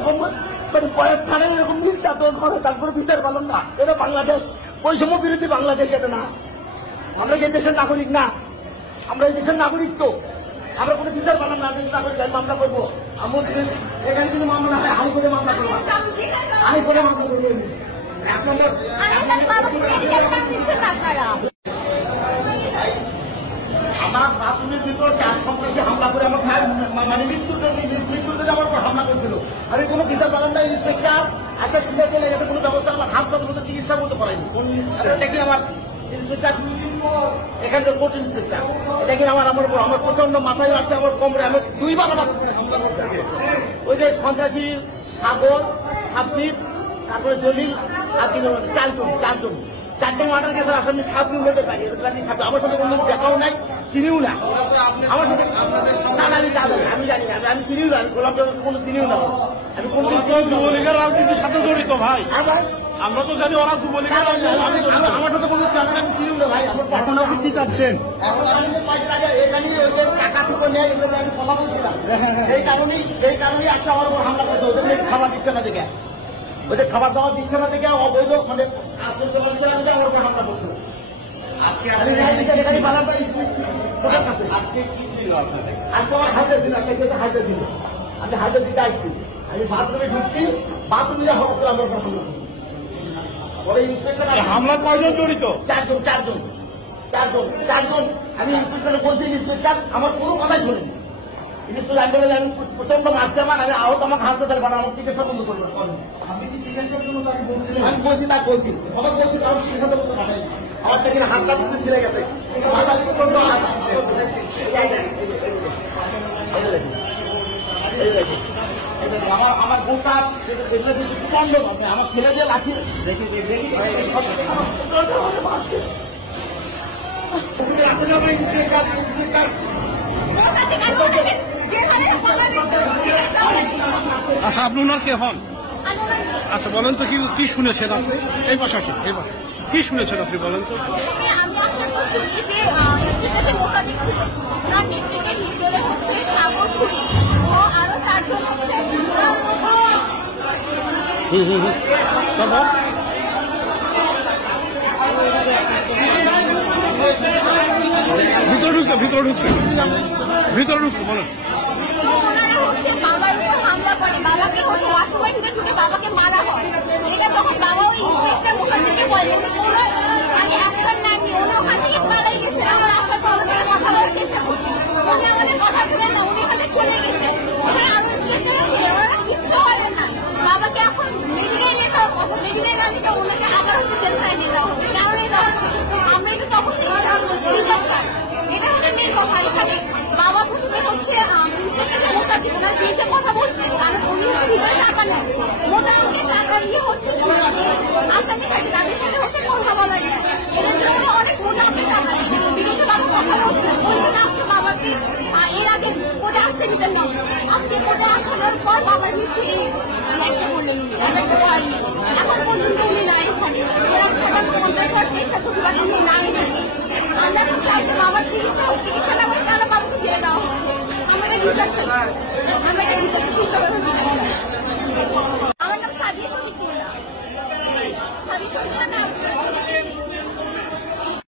এরকম মানে কয়েক থানায় এরকম নির্যাতন করে তারপরে বিচার পেলাম না। এটা বাংলাদেশ, বৈষম্য বিরোধী বাংলাদেশ এটা না। আমরা যে দেশের নাগরিক না, আমরা এই দেশের নাগরিক, তো আমরা কোনো বিচার পেলাম না। নাগরিক মামলা করবো, এখানে যদি মামলা না হয় আমি করে মামলা করবো, আমি করে মামলা করবো। আমার বাথরুমের ভিতরে গ্যাস সন্ত্রাসী হামলা করে আমার মানে মৃত্যুর জন্য আমার উপর হামলা করছিল। আমি কোনো বিচার পেলাম না। ইন্সপেক্টর আচ্ছা সুন্দর চলে গেছে, কোনো ব্যবস্থা আমার হাসপাতাল মতো চিকিৎসার মতো করায়নি। দেখি আমার ইন্সপেক্টর এখানকার কোর্ট ইন্সপেক্টর দেখি আমার প্রচন্ড মাথায় আসছে, আমার কোমরে আমি দুইবার আমার ওই যে সন্ত্রাসী সাগর, হাফিজ, তারপরে জলিল আর চারজন মার্ডার কেসের আসামি সাবদিন বলতে পারি। আমার সাথে কোনো দেখাও নাই, চিনিও না আমার সাথে। না আমি জানি না, আমি চিনিও না, আমি গোলাপ জামের কোনো চিনিও না। আমি কোনো যুবলীগের রাজনীতির সাথে জড়িত ভাই, আমরা তো জানি ওরা যুবলীগের আমার সাথে কোনো চাকরি আমি চিনিও না ভাই। এখন আপনি কি চাচ্ছেন? এখন আমি এখানে ওই যে টাকা টুকু নেয় এগুলো আমি কথা বলছিলাম, এই কারণেই আজকে আমার উপর হামলা করতে ওদের খাবার দিচ্ছে না দেখে, ওদের খাবার দাবার দিচ্ছে না দেখে অবৈধ মানে আমার উপর হামলা করছে। আজকে কি ছিল আপনাদের? আজকে আমার হাজার ছিল, হাজার ছিল, আমি হাজার দিতে আসছি। আমি বাথরুমে ঢুকছি, বাথরুমে যা হচ্ছিল আমার উপর হামলা করছি। হামলা কয়জন জড়িত? চারজন। আমি ইন্সপেক্টর বলছি, ইন্সপেক্টর আমার কোনো কথাই শোনেনি। ইন্সপেক্টর আমি বলে আমি প্রচন্ড মারছে আমার, আমি আহত, আমাকে হাসপাতাল বানা, আমার চিকিৎসা বন্ধ করবো। আপনি কি চিকিৎসার জন্য তাকে বলছিলেন? আমি বলছি না, সবাই বলছি আমার চিকিৎসা বন্ধ পাঠাই। আমার থেকে হাতটা কিন্তু ছিঁড়ে গেছে, আমার বোনটা প্রচন্ড ভাবে আমার ছেলে দিয়ে লাঠি আচ্ছা, আপনি ওনার কে হন? আচ্ছা বলেন তো কি শুনেছেন আপনি? এই পাশে কি শুনেছেন আপনি বলেন তো? আমি আশা করছি যে ইন্সপেক্টর মোসাদ্দেক ছিল, ওনার নেতৃত্বে ভিতরে হচ্ছে সাগর খুনি ও আরো চারজন ভিতরে ঢুকছে বলেন। ওনারা হচ্ছে বাবার উপর হামলা করে, বাবাকে হচ্ছে ওয়াশরুমের ভিতরে ঢুকে বাবাকে মারা হয়। এটা তখন বাবা ওই ইন্সপেক্টর মোসাদ্দেককে বলে আমি একটার নাম নিয়ে উনি ওখান থেকে পালাই গেছে। আমার আসার পর ওনার কথা বলার চেষ্টা করছি, উনি আমাদের কথা শুনেন না, উনি এখানে চলে গেছে। ওখানে আরো ইন্সপেক্টর ছিলেন, ওনারা কিচ্ছু বলেন না। বাবাকে এখন মেডিকেল নিয়ে যাওয়ার কথা, মেডিকেল না নিতে ওনাকে আবার হচ্ছে জেলখানায় নিয়ে যাওয়া হচ্ছে। কেন নিয়ে যাওয়া হচ্ছে? আমরা এটা তো অবশ্যই বিচার চাই। এটা হচ্ছে মেন কথা। এখানে বাবা প্রথমে হচ্ছে ইন্সপেক্টর মোসাদ্দেক ওনার বিরুদ্ধে কথা বলছিলেন, কারণ উনি হচ্ছে ভিতরে টাকা নেন, মোটামুটি টাকা নিয়ে হচ্ছে আসামি থাকে, তাদের সাথে হচ্ছে কথা বলা যায়। এটার জন্য অনেক মোটামুটি টাকা নেন, বিরুদ্ধে বাবা কথা বলছেন। বলছেন আজকে বাবাকে এর আগে কোর্টে আসতে দিতেন না, আজকে কোর্টে আসানোর পর বাবার মৃত্যু একটা বললেন উনি, একটা হয়নি। এখন পর্যন্ত উনি নাই এখানে, ওরা সেটা কমপ্লেন করার চেষ্টা করছে, বাট উনি নাই এখানে। আমরা এখন চাই যে বাবার চিকিৎসা না করে কেন বাবাকে জেলে দেওয়া হচ্ছে? আমরা বিচার চাই, আমরা বিচার সুস্থভাবে বিচার চাই। আমার নাম সাদিয়া শফিকুল্লাহ। সাদিয়া শফিকুল্লাহ নাম